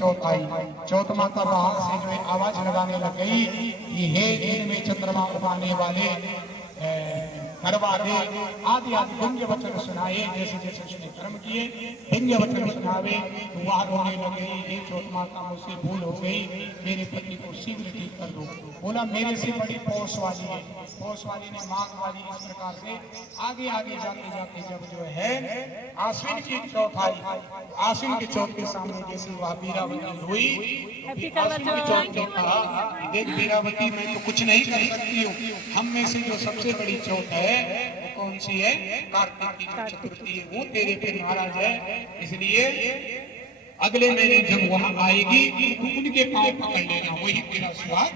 चौथ आई। चौथ माता बाहर से जो है आवाज लगाने लग गई कि हे दिन में चंद्रमा उगाने वाले करवा दे, आदि आदि व्यंग्य वचन सुनाए। जैसे जैसे उसने कर्म किए व्यंग्य वचन सुनावे तो वह रोने लगे, हे चौथ माता मुझसे भूल हो गई, मेरे पति को शीघ्र ठीक कर दो। बोला मेरे से बड़ी पौष वाली है। पौष वाली ने माघ वाली, इस प्रकार से आगे आगे जाते जाते जब जो है आश्विन की चौथ आई, आश्विन की चौथ के सामने जैसे वह वीरावती हुई, आश्विन की चौथ ने कहा देख वीरावती मैं तो कुछ नहीं कर सकती हूँ, हम में से जो सबसे बड़ी चौथ है वो कौन सी है, कार्तिक की चतुर्थी है, वो तेरे पे नाराज है, इसलिए अगले महीने जब वहां आएगी तो उनके पांव पकड़ लेना, वही तेरा सुहाग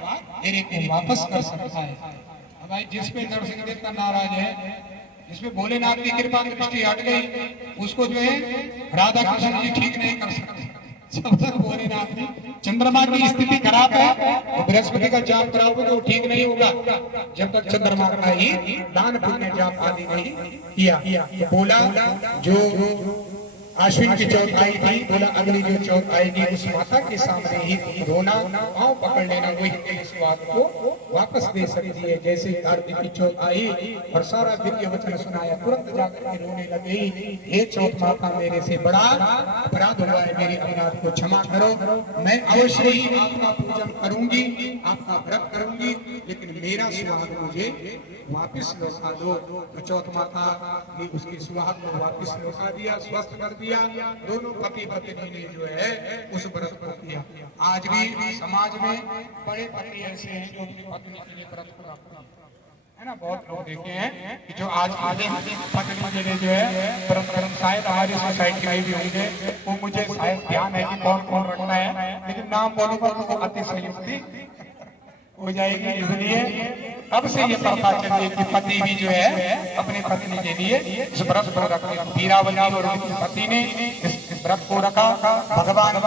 तेरे को वापस कर सकता है। भाई जिस पे नरसिंह देवता नाराज है, जिसमें भोलेनाथ की कृपा दृष्टि हट गई, उसको जो है राधा कृष्ण जी ठीक नहीं कर सकते। जब तक भोलेनाथ ने चंद्रमा की स्थिति खराब है तो बृहस्पति का जाप कराओगे तो ठीक नहीं होगा, जब तक चंद्रमा का ही दान पुण्य जाप आदि नहीं किया। बोला जो आश्विन की चौथ आई थी, बोला अगली जो चौथ आएगी उस माता के सामने ही रोना, पांव पकड़ लेना, वही तेरे स्वाद को वापस दे सकती है। जैसे कार्तिक की चौथ आई और सारा दिव्य वचन सुनाया, तुरंत जाकर के रोने लगी, हे चौथ माता मेरे से बड़ा अपराध हुआ है, मेरे अपराध को क्षमा करो, मैं अवश्य ही आपका पूजन करूंगी, आपका व्रत करूंगी, लेकिन मेरा सुहाग मुझे वापस लौटा दो। तो चौथ माता ने उसके सुहाग को वापस लौटा दिया, स्वस्थ कर दिया। दोनों पति पत्नी ने जो है उस व्रत को किया। आज भी समाज में बड़े पति ऐसे हैं जो अपनी पत्नी के लिए व्रत को रखते हैं ना, बहुत लोग देखे हैं कि जो आज आगे पत्नी के लिए जो है व्रत करते, शायद हमारी सोसाइटी में भी होंगे, वो मुझे शायद ध्यान है कि कौन कौन रखता है, लेकिन नाम बोलने पर तो अतिशयोक्ति हो जाएगी। इसलिए अब से ये पता चलिए कि पति भी जो है अपने पत्नी के लिए इस व्रत को रखते हैं। वीरावती और उनके पति ने इस व्रत को रखा। भगवान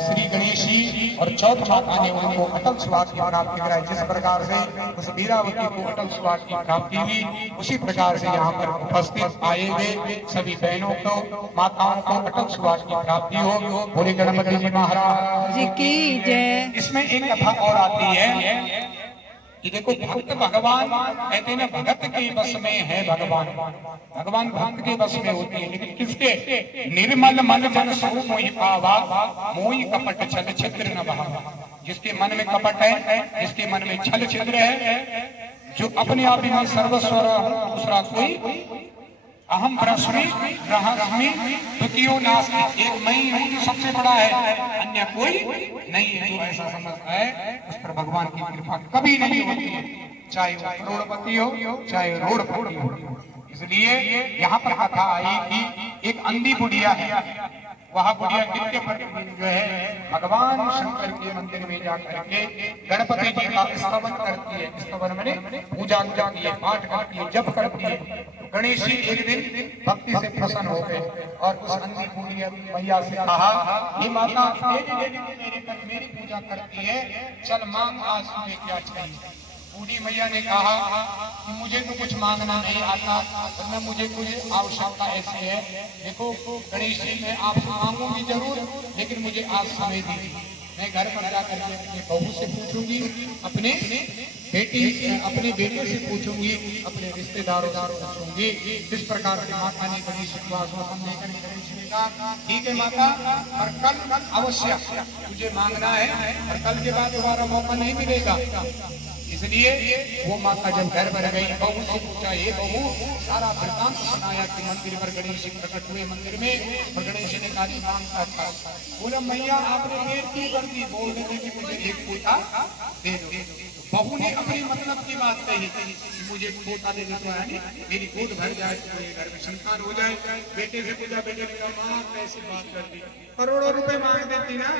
श्री गणेश जी और चौथ माता ने उनको अटल सुहाग की प्राप्ति कराई। जिस प्रकार से उस वीरावती को अटल सुहाग की प्राप्ति हुई, उसी प्रकार से यहाँ पर उपस्थित आए हुए सभी बहनों को, माताओं को अटल सुहाग की प्राप्ति हो। भोले गणपति जी महाराज जी की जय। इसमें एक कथा और आती है कि देखो भक्त भगवान कहते हैं ना, भगत के बस में है भगवान, भगवान भक्त के बस में होती है, लेकिन किसके, निर्मल मन जन सो मोहि पावा, मोहि कपट छल छिद्र न बहावा। जिसके मन में कपट है, जिसके मन में छल छिद्र है, जो अपने आप ही में सर्वस्व दूसरा कोई अहम ब्रह्मी रहस्मी द्वितीयो नास्ति, एक मैं ही हूँ जो सबसे बड़ा है, अन्य कोई नहीं है, जो ऐसा समझता है उस पर भगवान की कृपा कभी नहीं होती है, चाहे वो करोड़पति हो चाहे रोड़पति हो। इसलिए यहाँ पर कथा आई कि एक अंधी बुढ़िया है, वह बुढ़िया नित्य प्रतिदिन जो है भगवान शंकर के मंदिर में जाकर के गणपति जी का स्तवन करती है। स्तवन में पूजा करती है, पाठ करती है, जप करती है। गणेश जी एक दिन भक्ति से प्रसन्न हो गए और उस अंधी बुढ़िया मैया से कहा, हे माता मेरी पूजा करती है, चल मांग आज तुम्हें क्या चाहिए। बूढ़ी मैया ने कहा कि मुझे तो कुछ मांगना नहीं आता, वरना मुझे कुछ आवश्यकता ऐसी है, देखो गणेश जी मैं आपसे मांगूंगी जरूर, लेकिन मुझे आज समय दीजिए, मैं घर पर जाकर के अपने बहू से पूछूंगी, अपने बेटे से पूछूंगी, अपने रिश्तेदारों से पूछूंगी। इस प्रकार से माता ने गणेश जी को आश्वासन देकर गणेश जी ने कहा, ठीक है माता, और कल अवश्य तुझे मांगना है, और कल के बाद दोबारा मौका नहीं मिलेगा। इसलिए वो माता जब घर पर गई, बहू से पूछा, हे बहू, सारा वृतांत सुनाया कि मंदिर पर गणेश जी प्रकट हुए मंदिर में, और गणेश जी ने कहा कि मांगता था। बोला मैया आपने देर क्यों कर दी, बोल रही कि मुझे एक पोता दे दो। बहू ने अपनी मतलब की बात कही कि मुझे पोता दे दो, यानी मेरी गोद भर जाए, मेरे घर में संतान हो जाए। बेटे से पूछा, बेटे ने कहा माँ कैसी बात कर दी, करोड़ों रुपए मांग देती ना,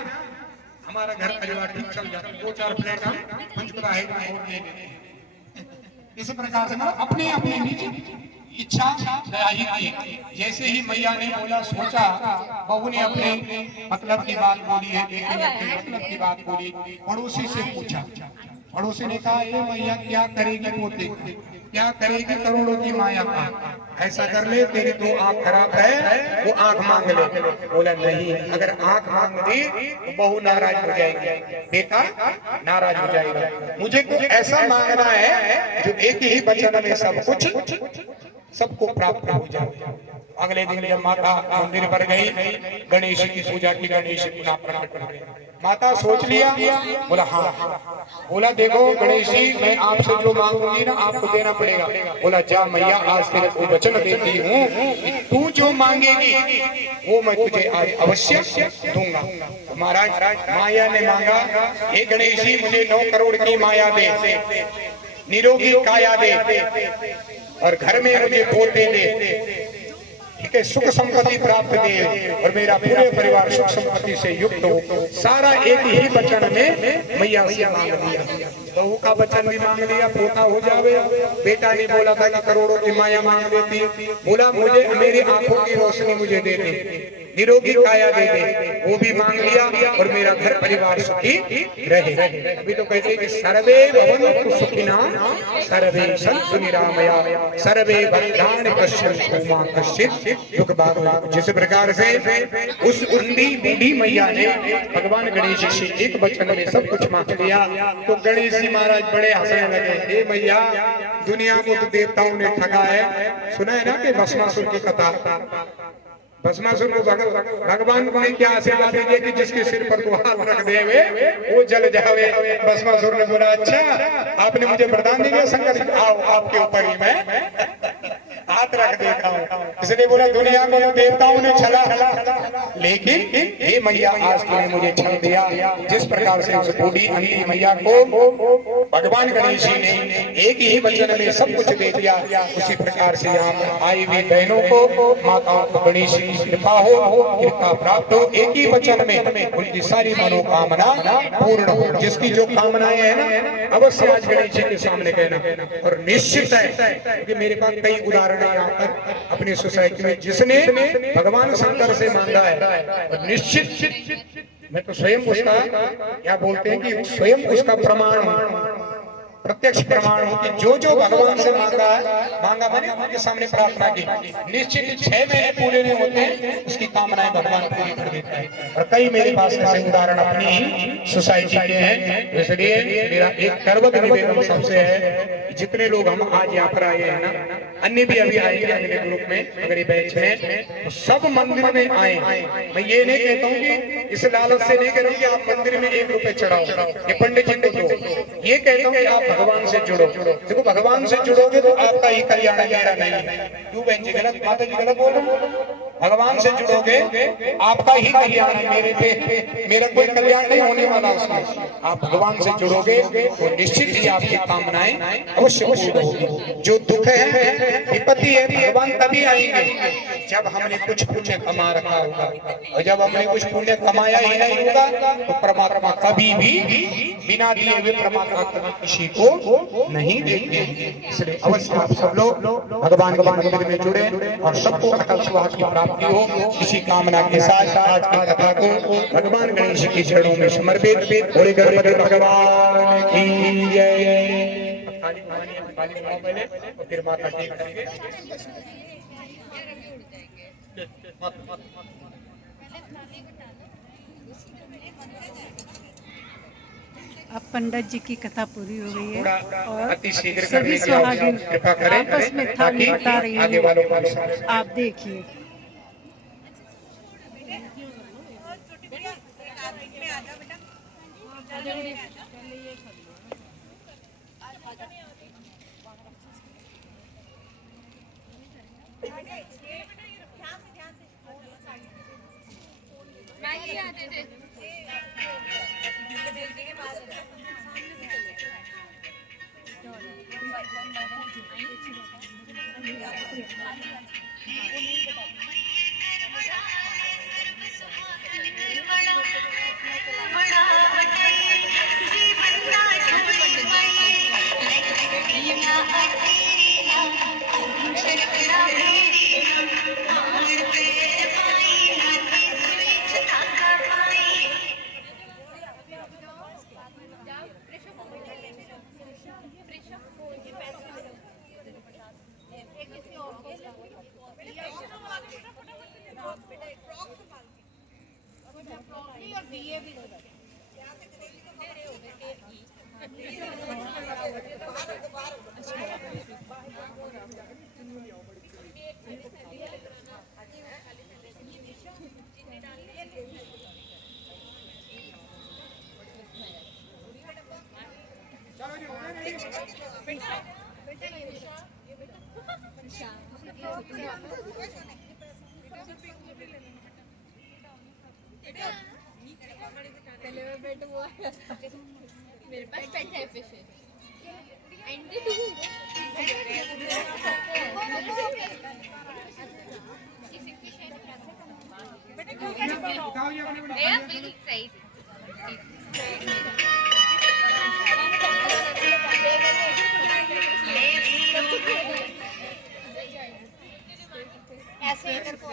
हमारा घर परिवार ठीक चल जाता, 2-4 प्लेट हम पंचकुला है और ले लेते हैं। इस प्रकार से अपने अपने निजी इच्छा दयाही की। जैसे ही मैया ने बोला, सोचा, बहू ने अपने मतलब की बात बोली है, बेटे ने अपने मतलब की बात बोली, पड़ोसी से पूछा। पड़ोसी ने कहा, ये मैया क्या करेगी पोते, क्या करेगी करोड़ों की माया का। ऐसा कर ले, तेरी तो आंख खराब है, वो आंख मांग ले। बोला नहीं, अगर आंख मांग दी तो बहू नाराज हो जाएगी, बेटा नाराज हो जाएगा, मुझे तो ऐसा मांगना है जो एक ही वचन में सब कुछ सबको प्राप्त हो जाए। अगले दिन जब माता मंदिर पर गई, गणेश की पूजा की, गणेश पुनः प्रकट हो गए। माता सोच लिया, बोला हाँ, बोला देखो गणेश जी, मैं आपसे जो मांगूंगी ना आपको देना पड़ेगा। बोला जा मैया, आज तेरे को वचन देती हूँ, तू जो मांगेगी वो मैं तुझे आज अवश्य दूंगा। महाराज माया ने मांगा, हे गणेश जी मुझे 9 करोड़ की माया दे, निरोगी काया दे, और घर में मुझे पोते दे, ठीक है, सुख संपत्ति प्राप्त दे, और मेरा पूरे परिवार सुख संपत्ति से युक्त हो। सारा एक ही वचन में मैया से मांग लिया। बहू का वचन भी मांग लिया, पोता हो जावे। बेटा ने बोला था कि करोड़ों की माया मांग देती, बोला मुझे मेरी आंखों की रोशनी मुझे दे दे, निरोगी काया दे दे, वो भी मांग लिया, और मेरा घर परिवार सुखी रहे। अभी तो कहते हैं कि सर्वे भवन्तु सुखिनः, सर्वे सन्तु निरामया, सर्वे भद्राणि पश्यन्तु मा कश्चित् दुःख भाग् भवेत्। जिस प्रकार से उस उन्दी बूढ़ी मैया ने भगवान गणेश जी से एक वचन में सब कुछ मांग लिया, तो गणेश जी महाराज बड़े हंसने लगे। हे मैया, दुनिया को तो देवताओं ने ठगा है। सुना है ना कि भस्मासुर की कथा, भस्मासुर को भगवान ने क्या आशीर्वाद दिया कि जिसके सिर पर तो हाथ रख देवे वो जल जावे। भस्मासुर ने बोला अच्छा आपने मुझे वरदान दिया शंकर जी, आओ आपके ऊपर ही मैं हाथ रख देता हूँ। इसलिए बोला दुनिया को तो देवताओं ने छला, लेकिन ये मैया आज तूने मुझे छल दिया। जिस प्रकार से उस बूढ़ी अंधी मैया को भगवान गणेश जी ने एक ही वचन में सब कुछ दे दिया, उसी प्रकार से यहाँ आई हुई बहनों को, माताओं को गणेश जी की कृपा हो, कृपा प्राप्त हो, एक ही वचन में उनकी सारी मनोकामना पूर्ण हो। जिसकी जो कामनाएं है ना, अवश्य आज गणेश जी के सामने कहना। और निश्चित है क्योंकि मेरे पास कई उदाहरण है यहाँ पर अपनी सोसाइटी में, जिसने भगवान शंकर से मांगा है, और निश्चित मैं तो स्वयं उसका क्या बोलते हैं कि स्वयं उसका प्रमाण, प्रत्यक्ष प्रमाण हो कि जो भगवान से मांगा मैंने उनके सामने प्रार्थना की, निश्चित 6 महीने पूरे नहीं होते उसकी कामनाएं भगवान पूरी कर देता है। और कई मेरे पास ऐसे उदाहरण अपनी ही सोसाइटी के हैं। इसलिए मेरा एक करवत निवेदन सबसे है, जितने लोग हम आज यहाँ पर आए हैं ना, अन्य भी अभी आएंगे अगले ग्रुप में, अगले बैच में, तो सब मंदिर में आए। मैं ये नहीं कहता हूँ कि इस लालच से नहीं करूँ कि आप मंदिर में 1 रुपए चढ़ाओ, ये पंडित जी को दो, ये कहता हूँ कि आप भगवान से जुड़ो। देखो भगवान से जुड़ोगे तो आपका ही कल्याण, मेरा नहीं है। क्यों बहन जी गलत, माता जी गलत बोल रहे हो? भगवान से जुड़ोगे आपका ही कल्याण है, मेरे पे मेरा कोई कल्याण नहीं होने वाला उसमें। आप भगवान से जुड़ोगे तो निश्चित ही आपकी कामनाएं अवश्य पूर्ण होगी। जो दुख है, विपत्ति है, भगवान तभी आएंगे जब हमने कुछ पुण्य कमा रखा होगा, और जब हमने कुछ पुण्य कमाया ही नहीं होगा तो परमात्मा कभी भी बिना दिए हुए परमात्मा कभी किसी को नहीं देंगे। इसलिए अवश्य आप सब लोग भगवान के मंदिर में जुड़े और सबको अटल सुहाग की प्राप्ति हो। इसी कामना के साथ आज की कथा को भगवान गणेश की चरणों में समर्पित। बोले गणपति भगवान की जय। पहले फिर माता जी करेंगे। अब पंडित जी की कथा पूरी हो गई है और सभी सुहागिन आपस में थाली बता रही है। आप देखिए मेरे पास पेट है फिश एंड बिल्कुल सही ऐसे इधर को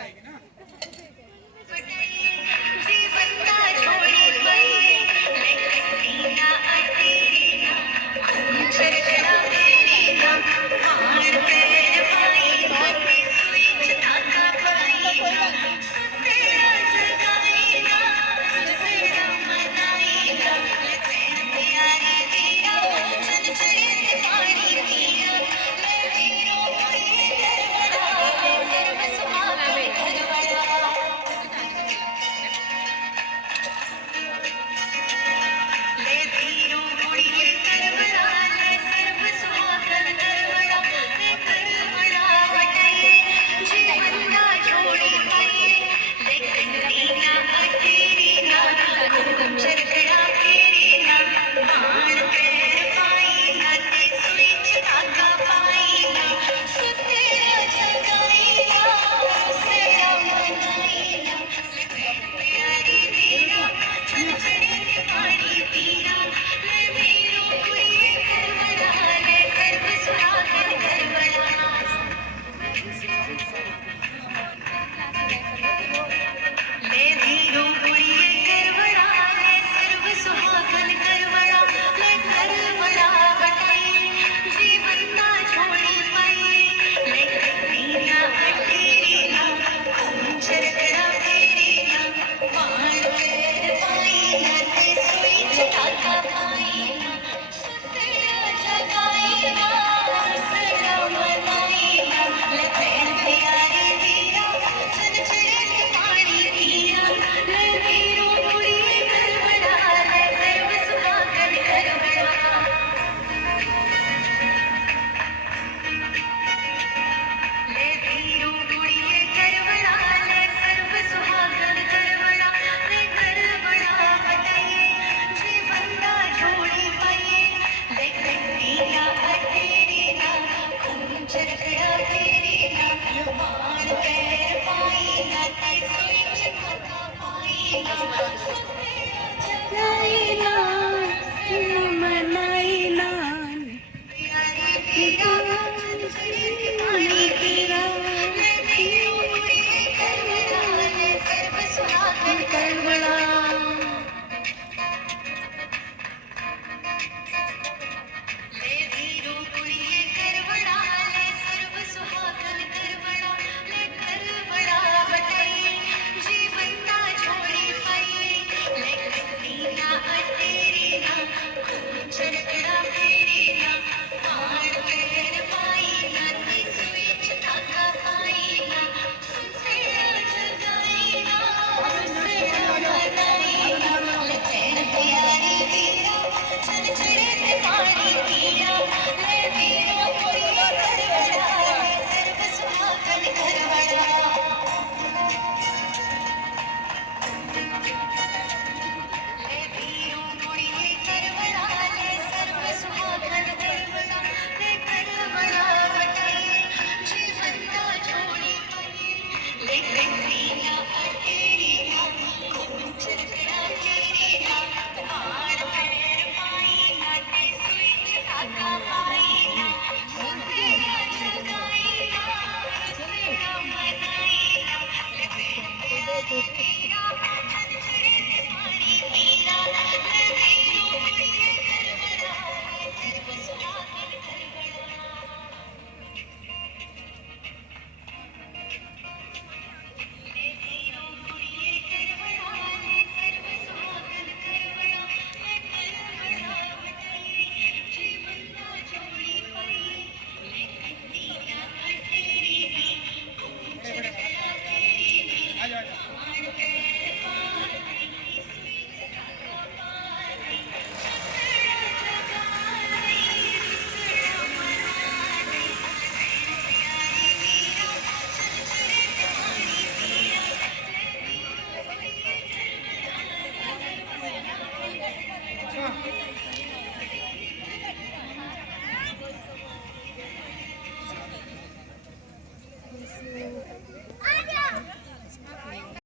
Yeah.